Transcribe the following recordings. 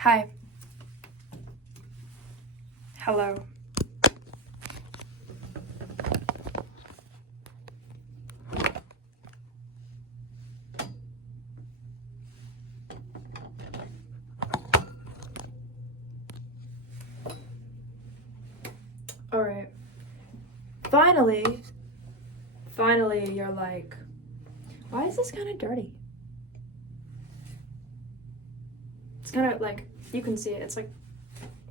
Hi. Hello. All right. Finally, you're like, why is this kind of dirty? It's kind of like, you can see it. It's like,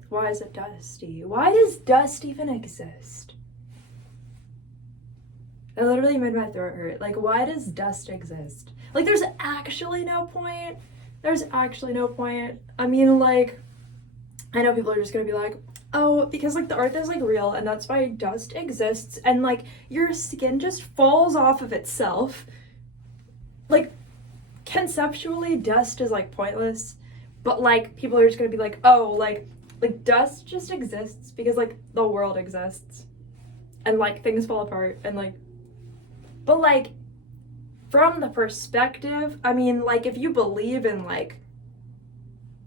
why is it dusty? Why does dust even exist? It literally made my throat hurt. Like, why does dust exist? Like, there's actually no point. I mean, like, I know people are just gonna be like, oh, because like the earth is like real and that's why dust exists and like your skin just falls off of itself. Like, conceptually, dust is like pointless, but like people are just gonna be like, oh, like dust just exists because like the world exists and like things fall apart and like, but like from the perspective, I mean, like if you believe in like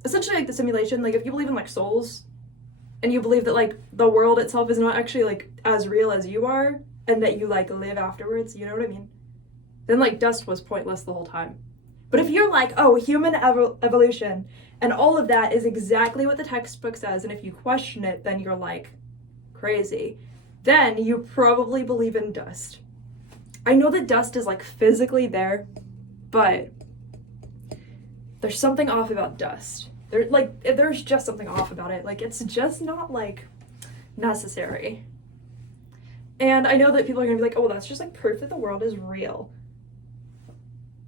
essentially like the simulation, like if you believe in like souls and you believe that like the world itself is not actually like as real as you are and that you like live afterwards, you know what I mean? Then like dust was pointless the whole time. But if you're like, oh, human evolution and all of that is exactly what the textbook says, and if you question it, then you're like crazy, then you probably believe in dust. I know that dust is like physically there, but there's something off about dust. There's just something off about it. Like, it's just not like necessary. And I know that people are gonna be like, oh, that's just like proof that the world is real.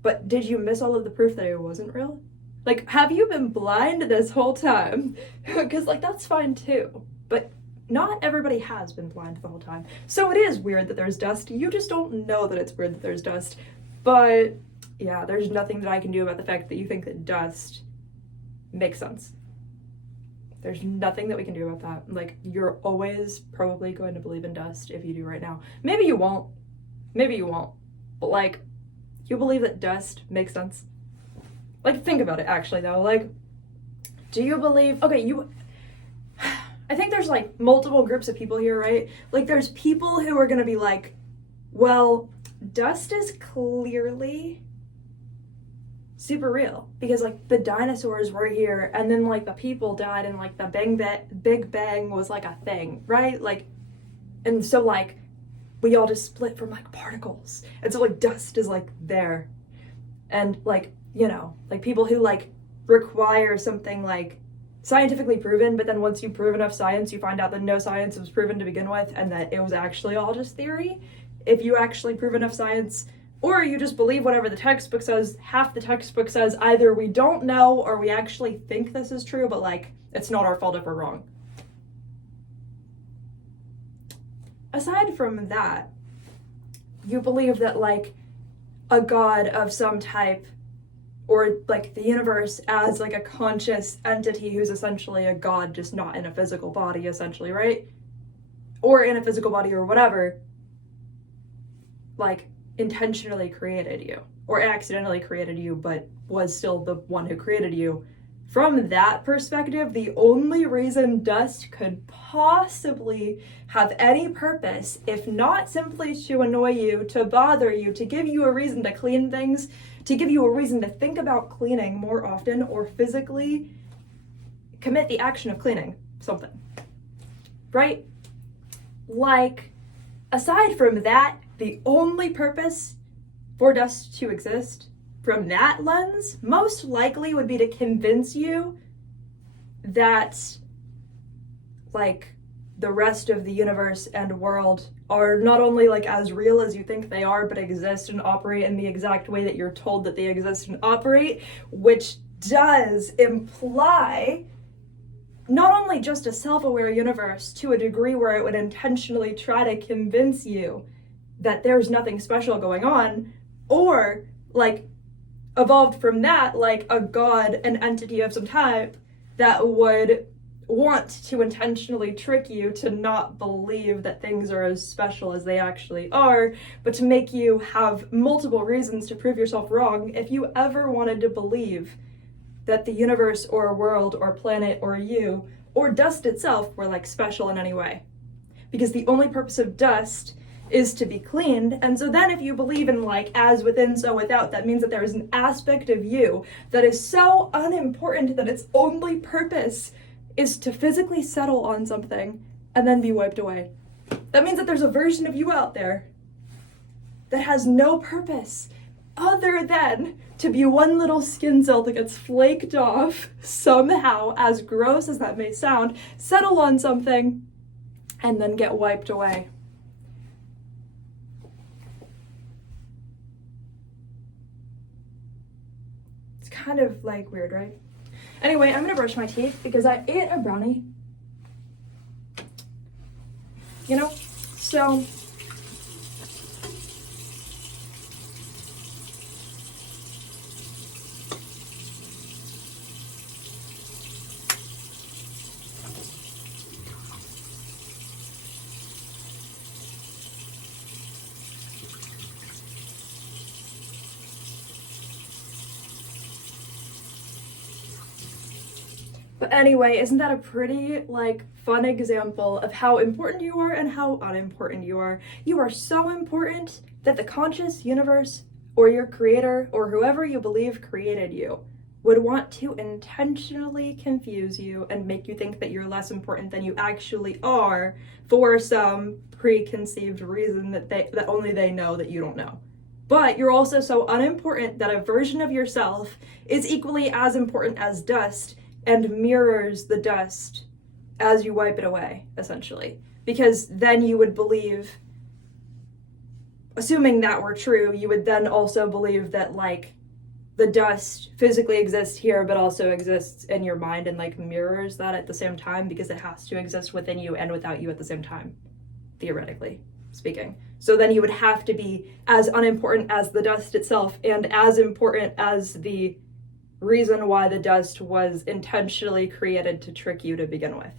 But did you miss all of the proof that it wasn't real? Like, have you been blind this whole time? Because like that's fine too. But not everybody has been blind the whole time. So it is weird that there's dust. You just don't know that it's weird that there's dust. But yeah, there's nothing that I can do about the fact that you think that dust makes sense. There's nothing that we can do about that. Like, you're always probably going to believe in dust if you do right now. Maybe you won't. But like, you believe that dust makes sense? Like, think about it actually though. Like, do you believe, I think there's like multiple groups of people here, right? Like, there's people who are gonna be like, well, dust is clearly super real because like the dinosaurs were here and then like the people died and like the Big Bang was like a thing, right? Like, and so like we all just split from like particles, and so like dust is like there, and like, you know, like people who like require something like scientifically proven, but then once you prove enough science you find out that no science was proven to begin with and that it was actually all just theory. If you actually prove enough science, or you just believe whatever the textbook says, half the textbook says either we don't know or we actually think this is true, but like it's not our fault if we're wrong. Aside from that, you believe that like a god of some type, or like the universe as like a conscious entity who's essentially a god, just not in a physical body, essentially, right? Or in a physical body or whatever, like intentionally created you or accidentally created you, but was still the one who created you. From that perspective, the only reason dust could possibly have any purpose, if not simply to annoy you, to bother you, to give you a reason to clean things, to give you a reason to think about cleaning more often or physically commit the action of cleaning something, right? Like, aside from that, the only purpose for dust to exist from that lens most likely would be to convince you that like the rest of the universe and world are not only like as real as you think they are, but exist and operate in the exact way that you're told that they exist and operate, which does imply not only just a self-aware universe to a degree where it would intentionally try to convince you that there's nothing special going on, or like evolved from that, like a god, an entity of some type that would want to intentionally trick you to not believe that things are as special as they actually are, but to make you have multiple reasons to prove yourself wrong if you ever wanted to believe that the universe or world or planet or you or dust itself were like special in any way. Because the only purpose of dust is to be cleaned. And so then if you believe in like as within, so without, that means that there is an aspect of you that is so unimportant that its only purpose is to physically settle on something and then be wiped away. That means that there's a version of you out there that has no purpose other than to be one little skin cell that gets flaked off somehow, as gross as that may sound, settle on something, and then get wiped away. It's kind of like weird, right? Anyway, I'm gonna brush my teeth because I ate a brownie. You know, so But anyway, isn't that a pretty, like, fun example of how important you are and how unimportant you are? You are so important that the conscious universe or your creator or whoever you believe created you would want to intentionally confuse you and make you think that you're less important than you actually are for some preconceived reason that only they know that you don't know. But you're also so unimportant that a version of yourself is equally as important as dust and mirrors the dust as you wipe it away, essentially. Because then you would believe, assuming that were true, you would then also believe that, like, the dust physically exists here, but also exists in your mind and, like, mirrors that at the same time, because it has to exist within you and without you at the same time, theoretically speaking. So then you would have to be as unimportant as the dust itself and as important as the reason why the dust was intentionally created to trick you to begin with.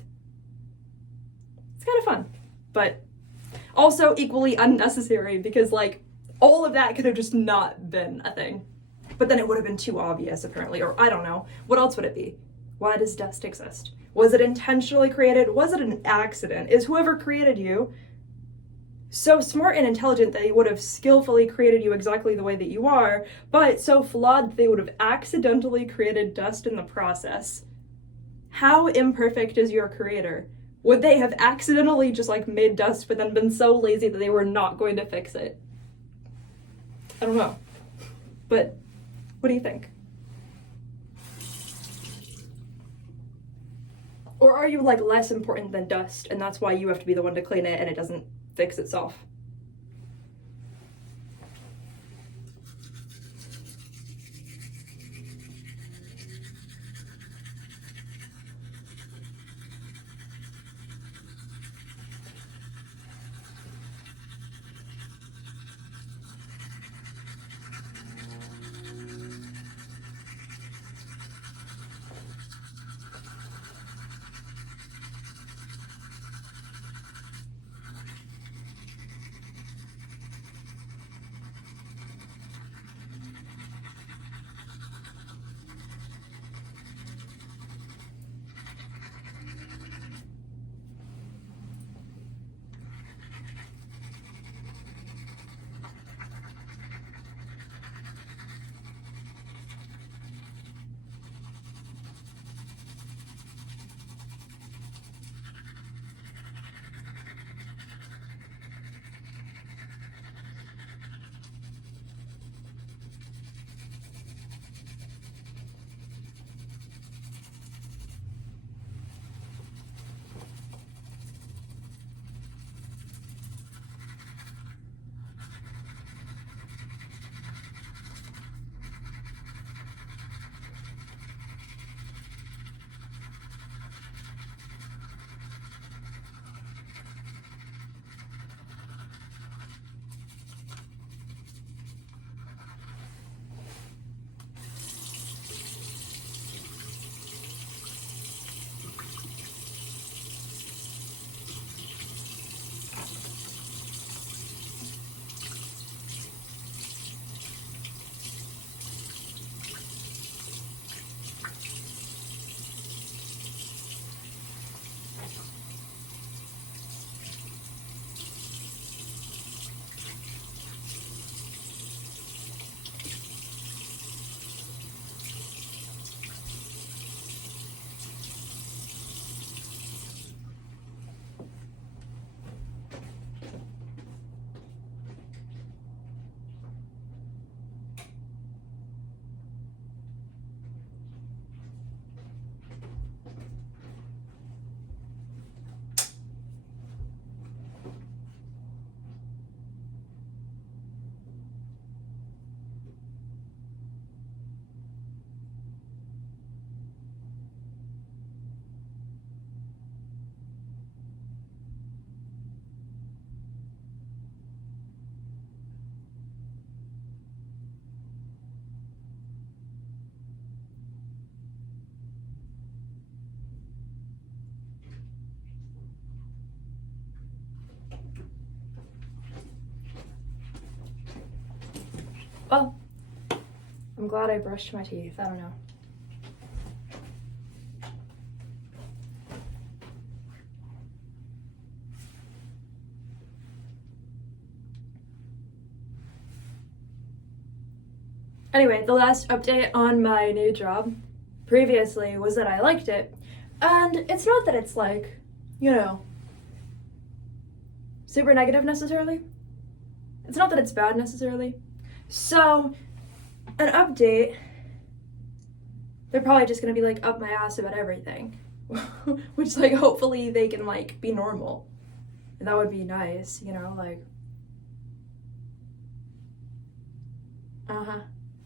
It's kind of fun, but also equally unnecessary because, like, all of that could have just not been a thing. But then it would have been too obvious, apparently, or I don't know. What else would it be? Why does dust exist? Was it intentionally created? Was it an accident? Is whoever created you so smart and intelligent that they would have skillfully created you exactly the way that you are, but so flawed that they would have accidentally created dust in the process? How imperfect is your creator? Would they have accidentally just, like, made dust but then been so lazy that they were not going to fix it? I don't know. But what do you think? Or are you, like, less important than dust and that's why you have to be the one to clean it and it doesn't fix itself? Well, I'm glad I brushed my teeth. I don't know. Anyway, the last update on my new job previously was that I liked it. And it's not that it's like, you know, super negative necessarily. It's not that it's bad necessarily. So, an update, they're probably just gonna be like up my ass about everything. Which like hopefully they can like be normal. And that would be nice, you know, like.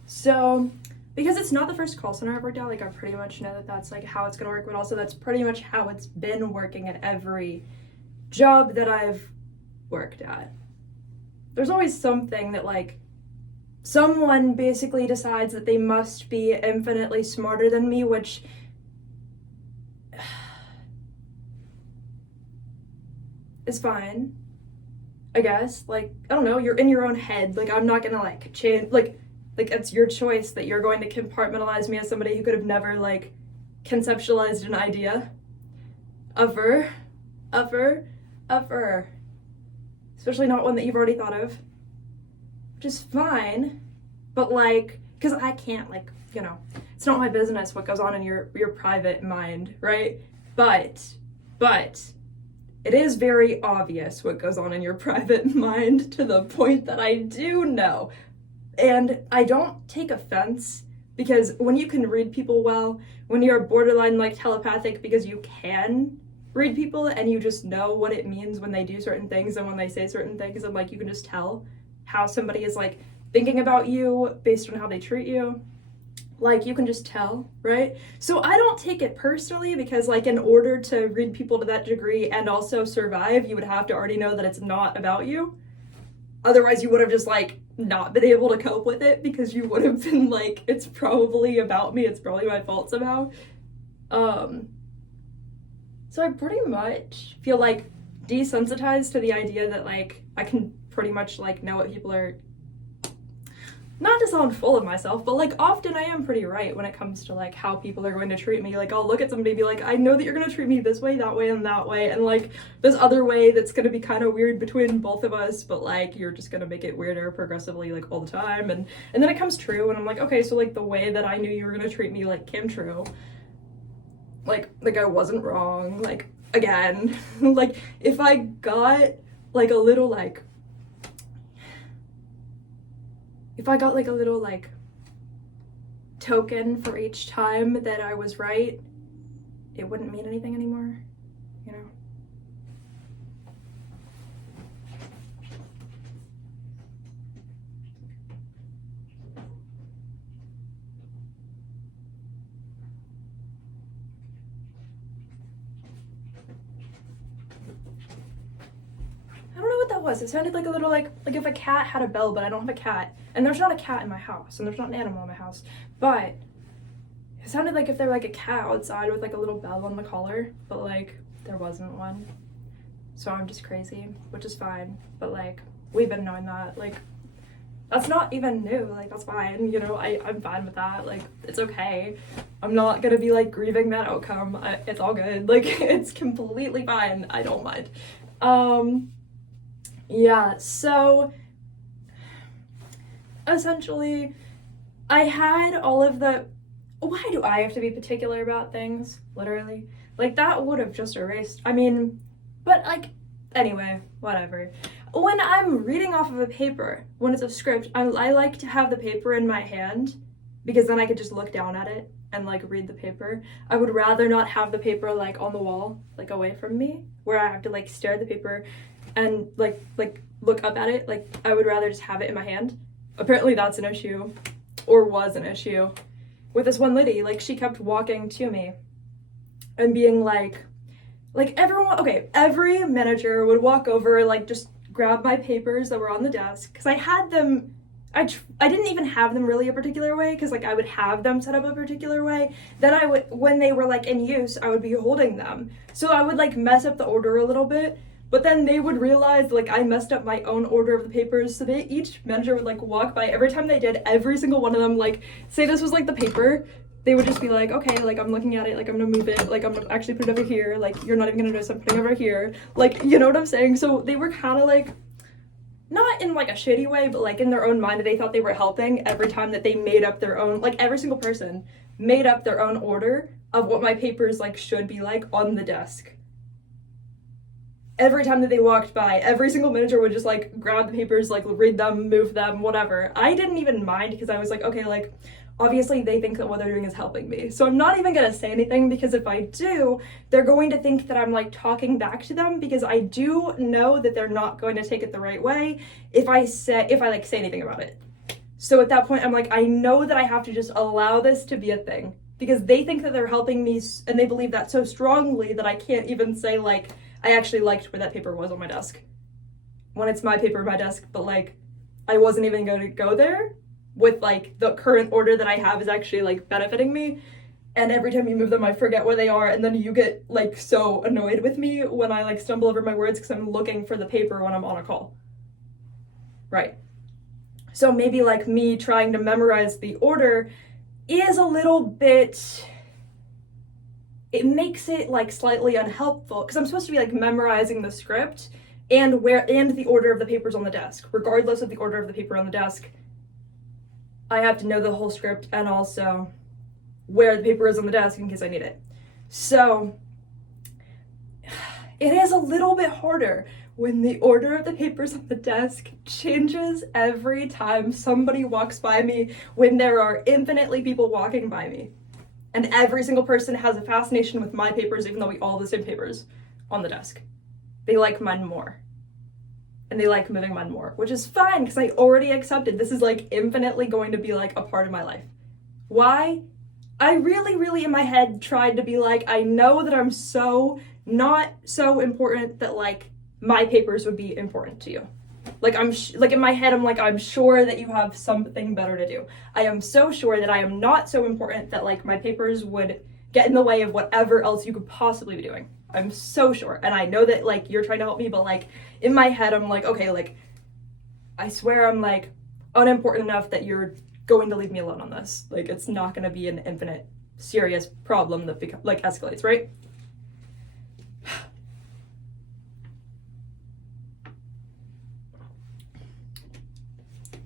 So, because it's not the first call center I've worked at, like I pretty much know that that's like how it's gonna work, but also that's pretty much how it's been working at every job that I've worked at. There's always something that like someone basically decides that they must be infinitely smarter than me, which is fine, I guess. Like, I don't know, you're in your own head. Like, I'm not gonna like change, like it's your choice that you're going to compartmentalize me as somebody who could have never like conceptualized an idea ever. Especially not one that you've already thought of, which is fine, but like, because I can't, like, you know, it's not my business what goes on in your private mind, right? But it is very obvious what goes on in your private mind to the point that I do know. And I don't take offense, because when you can read people well, when you're borderline like telepathic because you can read people and you just know what it means when they do certain things and when they say certain things, and like you can just tell how somebody is like thinking about you based on how they treat you. Like you can just tell, right? So I don't take it personally, because like in order to read people to that degree and also survive, you would have to already know that it's not about you. Otherwise you would have just like not been able to cope with it, because you would have been like, it's probably about me, it's probably my fault somehow. So I pretty much feel like desensitized to the idea that like I can pretty much like know what people are, not to sound full of myself, but like often I am pretty right when it comes to like how people are going to treat me. Like I'll look at somebody and be like, I know that you're going to treat me this way, that way, and that way, and like this other way that's going to be kind of weird between both of us, but like you're just going to make it weirder progressively like all the time, and then it comes true, and I'm like, okay, so like the way that I knew you were going to treat me like came true. Like I wasn't wrong, like again. Like if I got like a little like, if I got like a little like token for each time that I was right, it wouldn't mean anything anymore, you know? I don't know what that was. It sounded like a little like if a cat had a bell, but I don't have a cat. And there's not a cat in my house, and there's not an animal in my house. But it sounded like if there were like a cat outside with like a little bell on the collar, but like there wasn't one. So I'm just crazy, which is fine. But like we've been knowing that. Like that's not even new. Like that's fine. You know, I'm fine with that. Like it's okay. I'm not gonna be like grieving that outcome. It's all good. Like it's completely fine. I don't mind. Yeah, so essentially I had all of the, why do I have to be particular about things? Literally. Like that would have just erased, I mean, but like, anyway, whatever. When I'm reading off of a paper, when it's a script, I like to have the paper in my hand, because then I could just look down at it and like read the paper. I would rather not have the paper like on the wall, like away from me, where I have to like stare at the paper and like look up at it. Like I would rather just have it in my hand. Apparently that's an issue, or was an issue, with this one lady. Like she kept walking to me and being like everyone, okay, every manager would walk over, like just grab my papers that were on the desk, because I had them, I didn't even have them really a particular way, because like I would have them set up a particular way. Then I would, when they were like in use, I would be holding them. So I would like mess up the order a little bit, But then they would realize like I messed up my own order of the papers, so each manager would like walk by every time they did, every single one of them, like say this was like the paper, they would just be like, okay, like I'm looking at it, like I'm gonna move it, like I'm gonna actually put it over here, like you're not even gonna notice I'm putting it over here, like, you know what I'm saying? So they were kind of like, not in like a shitty way, but like in their own mind, they thought they were helping every time that they made up their own, like every single person made up their own order of what my papers like should be like on the desk. Every time that they walked by, every single manager would just like grab the papers, like read them, move them, whatever. I didn't even mind because I was like, okay, like obviously they think that what they're doing is helping me. So I'm not even gonna say anything, because if I do, they're going to think that I'm like talking back to them, because I do know that they're not going to take it the right way if I say anything about it. So at that point, I'm like, I know that I have to just allow this to be a thing, because they think that they're helping me, and they believe that so strongly that I can't even say like, I actually liked where that paper was on my desk. When it's my paper on my desk, but like, I wasn't even going to go there with like the current order that I have is actually like benefiting me. And every time you move them, I forget where they are. And then you get like so annoyed with me when I like stumble over my words because I'm looking for the paper when I'm on a call. Right. So maybe like me trying to memorize the order is a little bit, it makes it like slightly unhelpful, because I'm supposed to be like memorizing the script and the order of the papers on the desk. Regardless of the order of the paper on the desk, I have to know the whole script and also where the paper is on the desk in case I need it. So it is a little bit harder when the order of the papers on the desk changes every time somebody walks by me, when there are infinitely people walking by me. And every single person has a fascination with my papers, even though we all have the same papers on the desk. They like mine more. And they like moving mine more, which is fine, because I already accepted this is like infinitely going to be like a part of my life. Why? I really, really in my head tried to be like, I know that I'm so not so important that like my papers would be important to you. Like like in my head, I'm like, I'm sure that you have something better to do. I am so sure that I am not so important that like my papers would get in the way of whatever else you could possibly be doing. I'm so sure. And I know that like you're trying to help me, but like in my head, I'm like, okay, like I swear I'm like unimportant enough that you're going to leave me alone on this. Like it's not going to be an infinite serious problem that like escalates, right?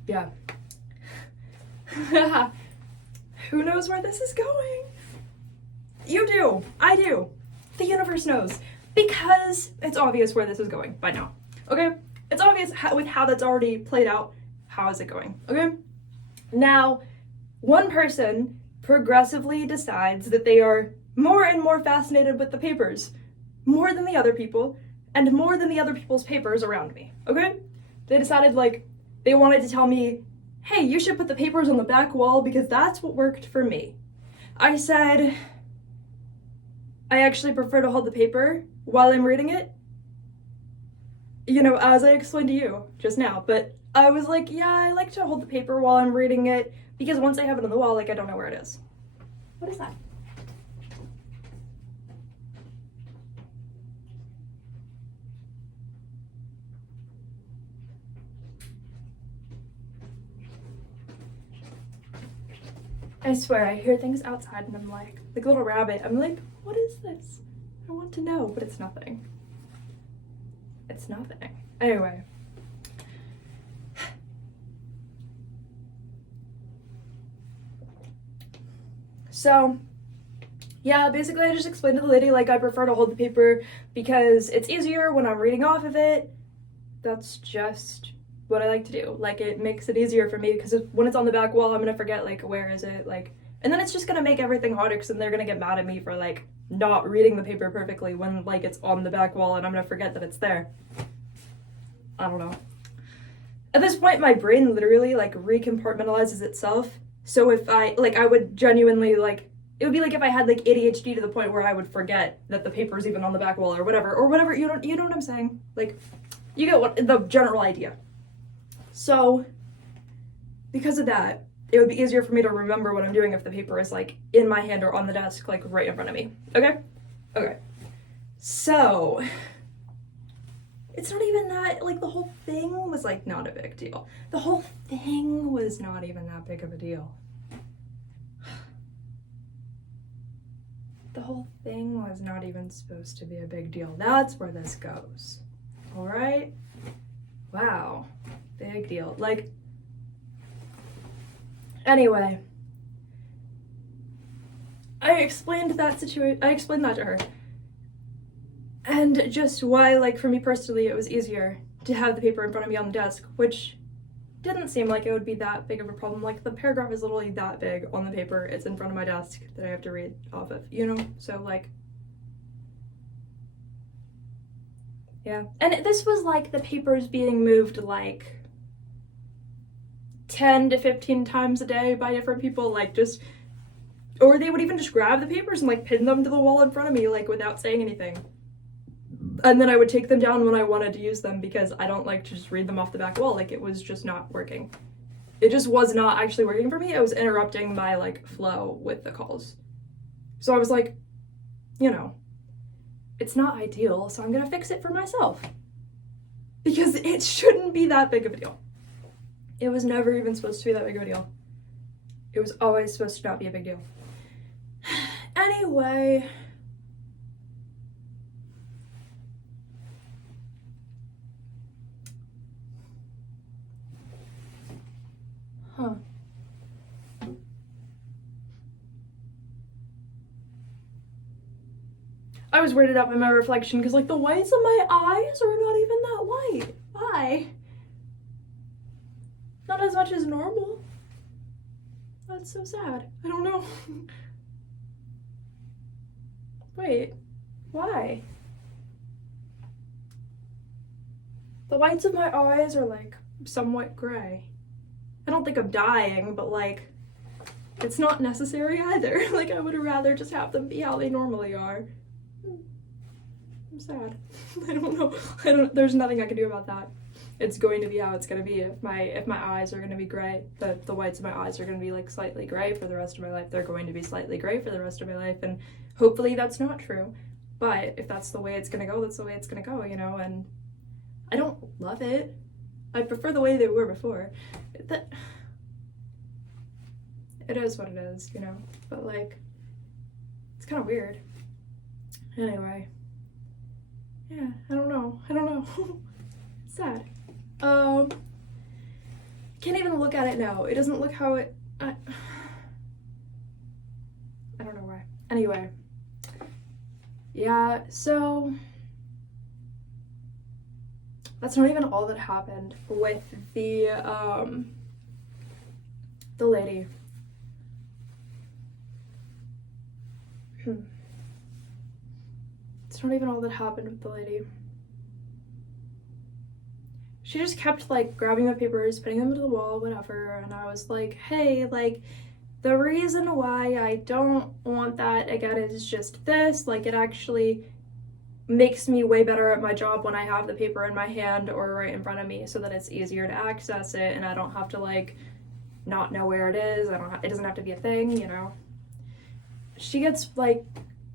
Yeah. Who knows where this is going? You do. I do. The universe knows. Because it's obvious where this is going by now. Okay? It's obvious with how that's already played out. How is it going? Okay? Now, one person progressively decides that they are more and more fascinated with the papers. More than the other people. And more than the other people's papers around me. Okay? They decided like, they wanted to tell me, hey, you should put the papers on the back wall because that's what worked for me. I said, I actually prefer to hold the paper while I'm reading it. You know, as I explained to you just now. But I was like, yeah, I like to hold the paper while I'm reading it because once I have it on the wall, like I don't know where it is. What is that? I swear, I hear things outside and I'm like a little rabbit. I'm like, what is this? I want to know, but it's nothing. It's nothing. Anyway. So, yeah, basically I just explained to the lady, like, I prefer to hold the paper because it's easier when I'm reading off of it. That's just what I like to do. Like, it makes it easier for me because when it's on the back wall, I'm gonna forget, like, where is it? Like, and then it's just gonna make everything harder because then they're gonna get mad at me for, like, not reading the paper perfectly when, like, it's on the back wall and I'm gonna forget that it's there. I don't know. At this point, my brain literally, like, recompartmentalizes itself. So if I would genuinely, like, it would be like if I had, like, ADHD to the point where I would forget that the paper's even on the back wall or whatever, you know what I'm saying? Like, you get the general idea. So, because of that, it would be easier for me to remember what I'm doing if the paper is, like, in my hand or on the desk, like, right in front of me. Okay? Okay. So, It's not even that, like, the whole thing was, like, not a big deal. The whole thing was not even that big of a deal. The whole thing was not even supposed to be a big deal. That's where this goes. All right? Wow. Big deal. Like, anyway. I explained that to her. And just why, like, for me personally, it was easier to have the paper in front of me on the desk, which didn't seem like it would be that big of a problem. Like, the paragraph is literally that big on the paper. It's in front of my desk that I have to read off of, you know? So, like, yeah. And this was, like, the papers being moved, like, 10 to 15 times a day by different people, like, just, or they would even just grab the papers and, like, pin them to the wall in front of me, like, without saying anything. And then I would take them down when I wanted to use them because I don't like to just read them off the back wall. Like, it was just not working. It just was not actually working for me. It was interrupting my, like, flow with the calls. So I was like, you know, it's not ideal, so I'm gonna fix it for myself. Because it shouldn't be that big of a deal. It was never even supposed to be that big of a deal. It was always supposed to not be a big deal. Anyway. Huh. I was weirded out by my reflection because, like, the whites of my eyes are not even that white. Why? Not as much as normal. That's so sad. I don't know. Wait, why? The whites of my eyes are, like, somewhat gray. I don't think I'm dying, but, like, it's not necessary either. Like, I would rather just have them be how they normally are. I'm sad. I don't know. There's nothing I can do about that. It's going to be how it's going to be. If my eyes are going to be gray, the whites of my eyes are going to be, like, slightly gray for the rest of my life. They're going to be slightly gray for the rest of my life, and hopefully that's not true. But if that's the way it's going to go, that's the way it's going to go, you know, and I don't love it. I prefer the way they were before. It is what it is, you know, but, like, it's kind of weird. Anyway, yeah, I don't know. It's sad. Can't even look at it now. It doesn't look how it, I don't know why. Anyway, yeah, so that's not even all that happened with the lady. It's not even all that happened with the lady. She just kept, like, grabbing the papers, putting them to the wall, whatever, and I was like, hey, like, the reason why I don't want that again is just this, like, it actually makes me way better at my job when I have the paper in my hand or right in front of me so that it's easier to access it and I don't have to, like, not know where it is. It doesn't have to be a thing, you know. She gets, like,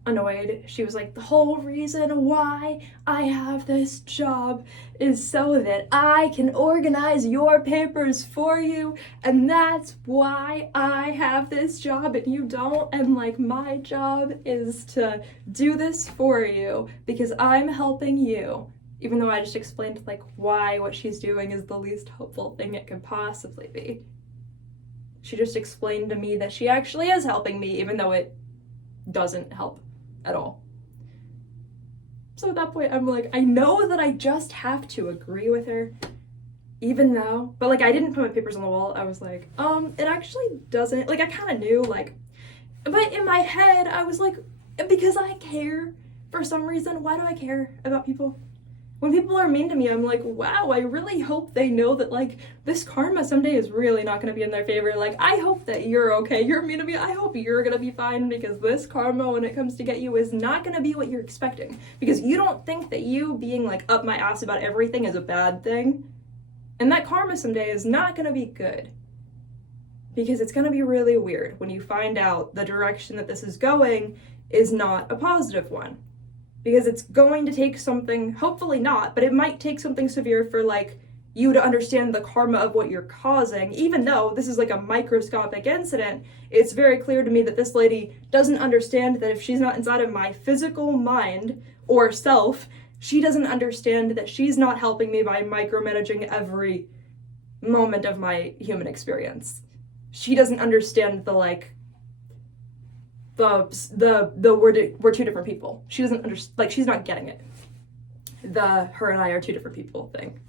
annoyed. She was like, the whole reason why I have this job is so that I can organize your papers for you, and that's why I have this job and you don't, and, like, my job is to do this for you because I'm helping you, even though I just explained, like, why what she's doing is the least helpful thing it could possibly be. She just explained to me that she actually is helping me, even though it doesn't help at all. So at that point, I'm like, I know that I just have to agree with her, even though, but, like, I didn't put my papers on the wall. I was like, it actually doesn't, like, I kind of knew, like, but in my head, I was like, because I care for some reason. Why do I care about people? When people are mean to me, I'm like, wow, I really hope they know that, like, this karma someday is really not going to be in their favor. Like, I hope that you're okay. You're mean to me. I hope you're going to be fine because this karma, when it comes to get you, is not going to be what you're expecting. Because you don't think that you being, like, up my ass about everything is a bad thing. And that karma someday is not going to be good. Because it's going to be really weird when you find out the direction that this is going is not a positive one. because it's going to take something, hopefully not, but it might take something severe for like you to understand the karma of what you're causing. Even though this is like a microscopic incident, it's very clear to me that this lady doesn't understand that if she's not inside of my physical mind or self, she doesn't understand that she's not helping me by micromanaging every moment of my human experience. She doesn't understand the like we're two different people. She doesn't understand, like, she's not getting it. The her and I are two different people thing.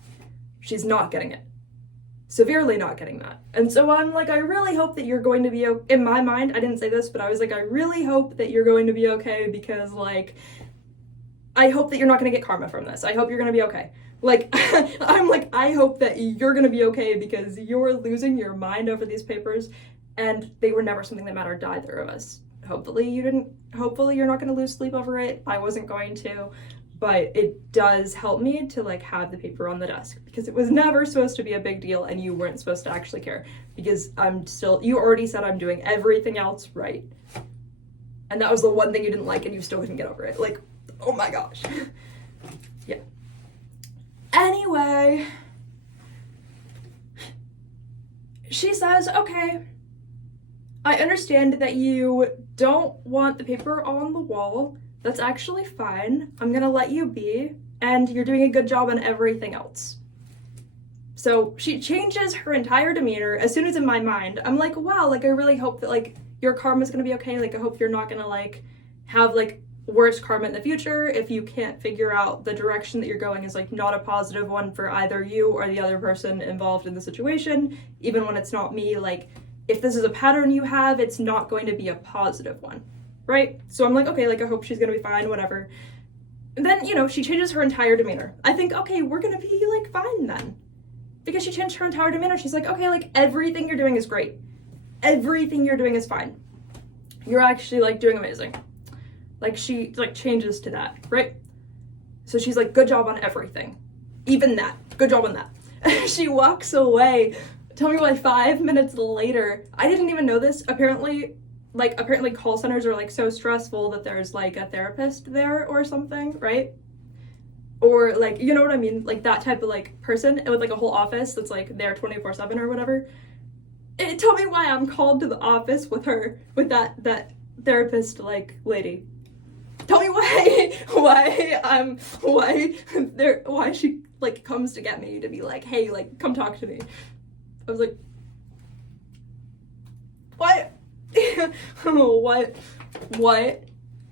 She's not getting it. Severely not getting that. And so I'm like, I really hope that you're going to be in my mind, I didn't say this, but I was like, I really hope that you're going to be okay, because like I hope that you're not going to get karma from this. I hope you're going to be okay. Like, I'm like, I hope that you're going to be okay, because you're losing your mind over these papers, and they were never something that mattered to either of us. Hopefully you're not going to lose sleep over it. I wasn't going to, but it does help me to like have the paper on the desk, because it was never supposed to be a big deal, and you weren't supposed to actually care, because you already said I'm doing everything else right. And that was the one thing you didn't like, and you still couldn't get over it. Like, oh my gosh. Yeah. Anyway, she says, okay, I understand that you don't want the paper on the wall. That's actually fine. I'm gonna let you be, and you're doing a good job on everything else. So she changes her entire demeanor as soon as in my mind. I'm like, wow, like I really hope that like your karma's gonna be okay. Like I hope you're not gonna like have like worse karma in the future if you can't figure out the direction that you're going is like not a positive one for either you or the other person involved in the situation, even when it's not me. Like if this is a pattern you have, it's not going to be a positive one, right? So I'm like, okay, like I hope she's gonna be fine, whatever. And then, you know, she changes her entire demeanor. I think, okay, we're gonna be like fine then, because she changed her entire demeanor. She's like, okay, like everything you're doing is great, everything you're doing is fine, you're actually like doing amazing. Like she like changes to that, right? So she's like, good job on everything. Even that, good job on that. She walks away. Tell me why 5 minutes later, I didn't even know this. Apparently call centers are like so stressful that there's like a therapist there or something, right? Or like, you know what I mean? Like that type of like person with like a whole office that's like there 24/7 or whatever. Tell me why I'm called to the office with her, with that therapist like lady. Tell me why she like comes to get me to be like, hey, like come talk to me. I was like, what?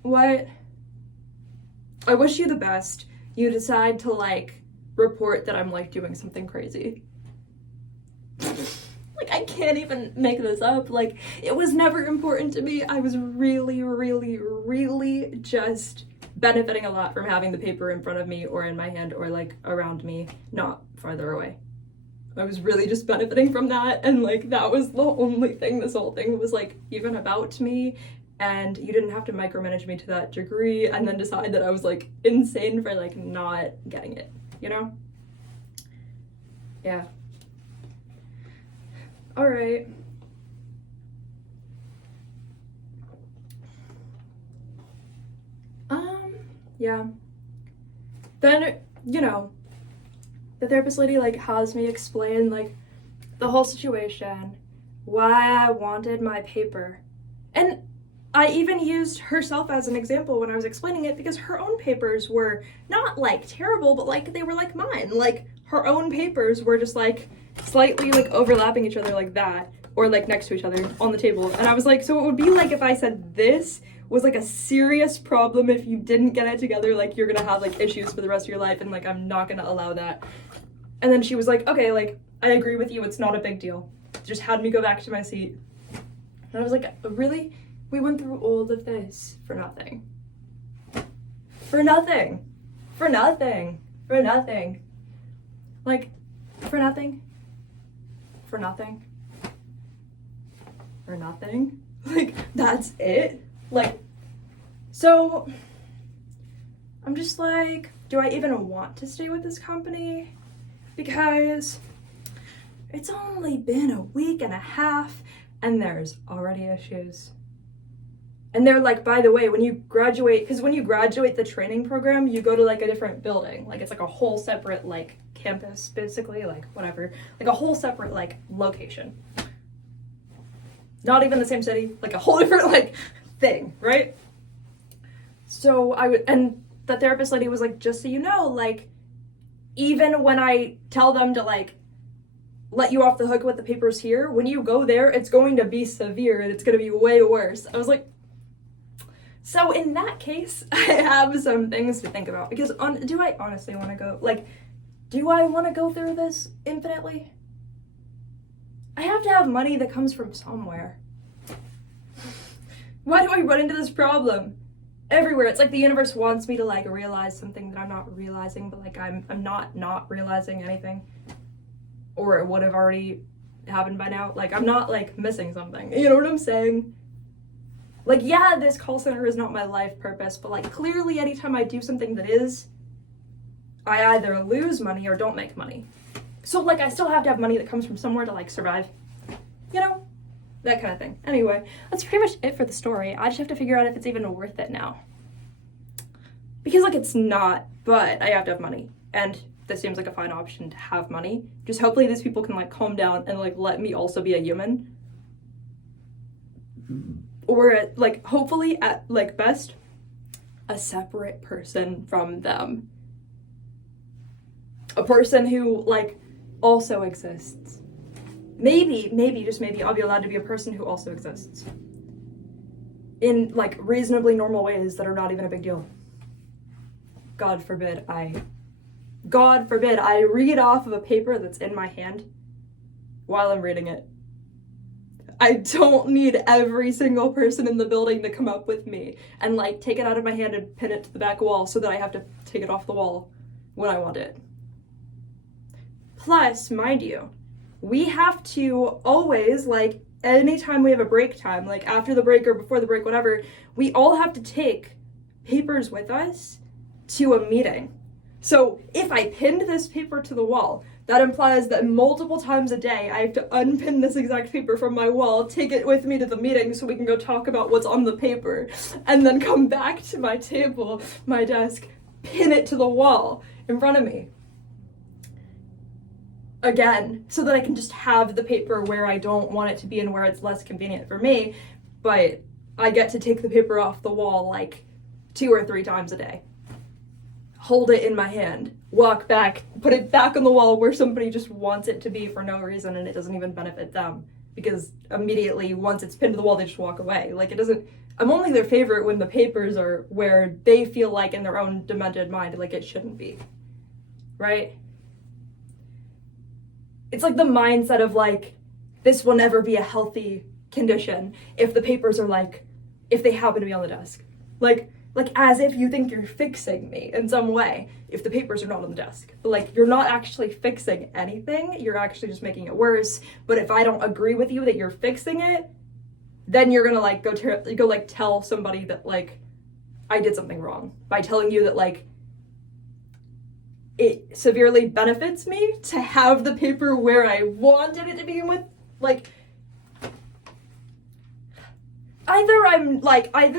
what? I wish you the best. You decide to like report that I'm like doing something crazy. Like I can't even make this up. Like it was never important to me. I was really, really, really just benefiting a lot from having the paper in front of me or in my hand or like around me, not farther away. I was really just benefiting from that, and like that was the only thing this whole thing was like even about me. And you didn't have to micromanage me to that degree and then decide that I was like insane for like not getting it, you know? Yeah. All right. Yeah. Then, you know, the therapist lady like has me explain like the whole situation, why I wanted my paper. And I even used herself as an example when I was explaining it, because her own papers were not like terrible, but like they were like mine. Like her own papers were just like slightly like overlapping each other like that, or like next to each other on the table. And I was like, so it would be like if I said this was like a serious problem, if you didn't get it together, like you're gonna have like issues for the rest of your life, and like I'm not gonna allow that. And then she was like, okay, like I agree with you, it's not a big deal. Just had me go back to my seat. And I was like, really? We went through all of this for nothing. For nothing. For nothing. For nothing. Like, for nothing. For nothing. For nothing. Like, that's it? Like, so, I'm just like, do I even want to stay with this company? Because it's only been a week and a half and there's already issues. And they're like, by the way, when you graduate, because when you graduate the training program, you go to like a different building. Like it's like a whole separate like campus, basically, like whatever. Like a whole separate like location. Not even the same city, like a whole different like thing, right? So and the therapist lady was like, just so you know, like, even when I tell them to like let you off the hook with the papers here, when you go there, it's going to be severe and it's going to be way worse. I was like, so in that case, I have some things to think about, because do I honestly want to go, like, do I want to go through this infinitely? I have to have money that comes from somewhere. Why do I run into this problem? Everywhere. It's like the universe wants me to like realize something that I'm not realizing, but like I'm not realizing anything. Or it would have already happened by now. Like I'm not like missing something. You know what I'm saying? Like, yeah, this call center is not my life purpose, but like clearly anytime I do something that is, I either lose money or don't make money. So like I still have to have money that comes from somewhere to like survive. You know? That kind of thing. Anyway, that's pretty much it for the story. I just have to figure out if it's even worth it now. Because like it's not, but I have to have money. And this seems like a fine option to have money. Just hopefully these people can like calm down and like let me also be a human. Or like hopefully at like best, a separate person from them. A person who like also exists. Maybe, just maybe, I'll be allowed to be a person who also exists. In like reasonably normal ways that are not even a big deal. God forbid I read off of a paper that's in my hand while I'm reading it. I don't need every single person in the building to come up with me and like take it out of my hand and pin it to the back wall so that I have to take it off the wall when I want it. Plus, mind you, we have to always, like, anytime we have a break time, like after the break or before the break, whatever, we all have to take papers with us to a meeting. So if I pinned this paper to the wall, that implies that multiple times a day I have to unpin this exact paper from my wall, take it with me to the meeting so we can go talk about what's on the paper, and then come back to my table, my desk, pin it to the wall in front of me. Again, so that I can just have the paper where I don't want it to be and where it's less convenient for me, but I get to take the paper off the wall like 2 or 3 times a day. Hold it in my hand, walk back, put it back on the wall where somebody just wants it to be for no reason and it doesn't even benefit them, because immediately once it's pinned to the wall they just walk away. Like it doesn't, I'm only their favorite when the papers are where they feel like in their own demented mind like it shouldn't be, right? It's like the mindset of like, this will never be a healthy condition if the papers are like, if they happen to be on the desk. Like as if you think you're fixing me in some way if the papers are not on the desk. But like, you're not actually fixing anything, you're actually just making it worse. But if I don't agree with you that you're fixing it, then you're gonna like go tell somebody that like, I did something wrong by telling you that like, it severely benefits me to have the paper where I wanted it to begin with. Like, either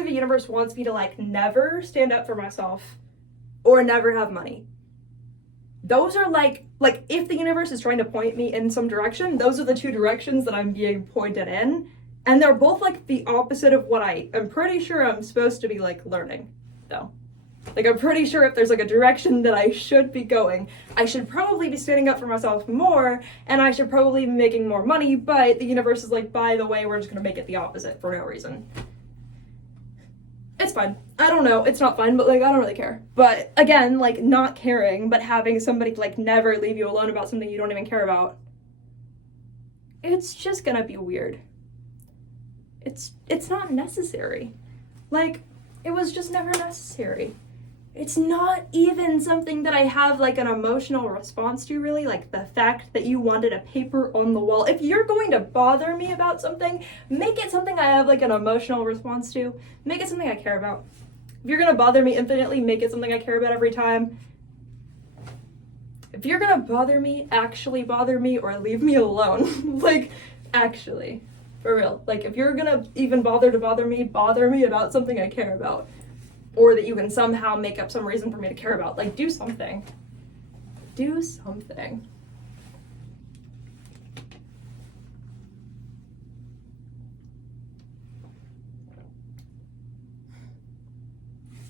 the universe wants me to like never stand up for myself or never have money. Those are like if the universe is trying to point me in some direction, those are the 2 directions that I'm being pointed in. And they're both like the opposite of what I am pretty sure I'm supposed to be like learning though. Like, I'm pretty sure if there's like a direction that I should be going, I should probably be standing up for myself more, and I should probably be making more money, but the universe is like, by the way, we're just gonna make it the opposite for no reason. It's fine. I don't know. It's not fine, but like, I don't really care. But again, like, not caring, but having somebody like never leave you alone about something you don't even care about, it's just gonna be weird. It's not necessary. Like, it was just never necessary. It's not even something that I have like an emotional response to, really. Like the fact that you wanted a paper on the wall. If you're going to bother me about something, make it something I have like an emotional response to. Make it something I care about. If you're gonna bother me infinitely, make it something I care about every time. If you're gonna bother me, actually bother me or leave me alone. Like, actually. For real. Like, if you're gonna even bother me about something I care about. Or that you can somehow make up some reason for me to care about. Like, do something. Do something.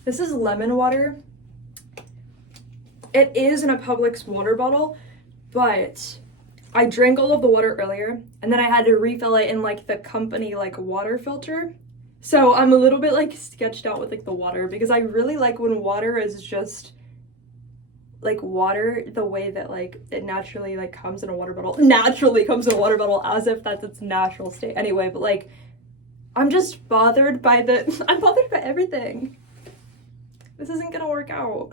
This is lemon water. It is in a Publix water bottle, but I drank all of the water earlier, and then I had to refill it in, like, the company, like, water filter. So I'm a little bit, like, sketched out with, like, the water, because I really like when water is just, like, water the way that, like, it naturally, like, comes in a water bottle. Naturally comes in a water bottle, as if that's its natural state. Anyway, but, like, I'm just bothered by I'm bothered by everything. This isn't gonna work out.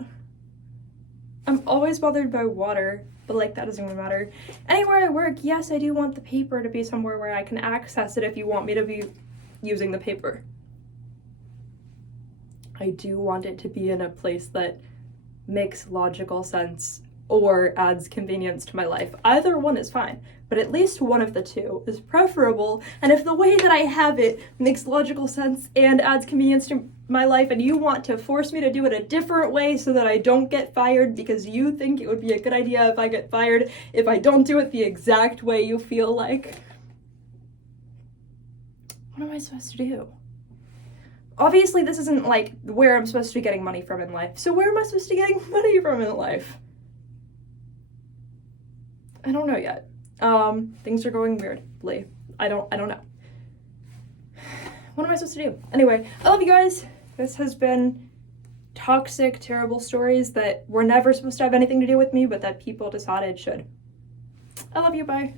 I'm always bothered by water, but, like, that doesn't even matter. Anywhere I work, yes, I do want the paper to be somewhere where I can access it if you want me to be using the paper. I do want it to be in a place that makes logical sense or adds convenience to my life. Either one is fine, but at least one of the two is preferable. And if the way that I have it makes logical sense and adds convenience to my life, and you want to force me to do it a different way so that I don't get fired because you think it would be a good idea if I get fired if I don't do it the exact way you feel like, what am I supposed to do? Obviously, this isn't, like, where I'm supposed to be getting money from in life. So where am I supposed to be getting money from in life? I don't know yet. Things are going weirdly. I don't know. What am I supposed to do? Anyway, I love you guys. This has been toxic, terrible stories that were never supposed to have anything to do with me, but that people decided should. I love you, bye.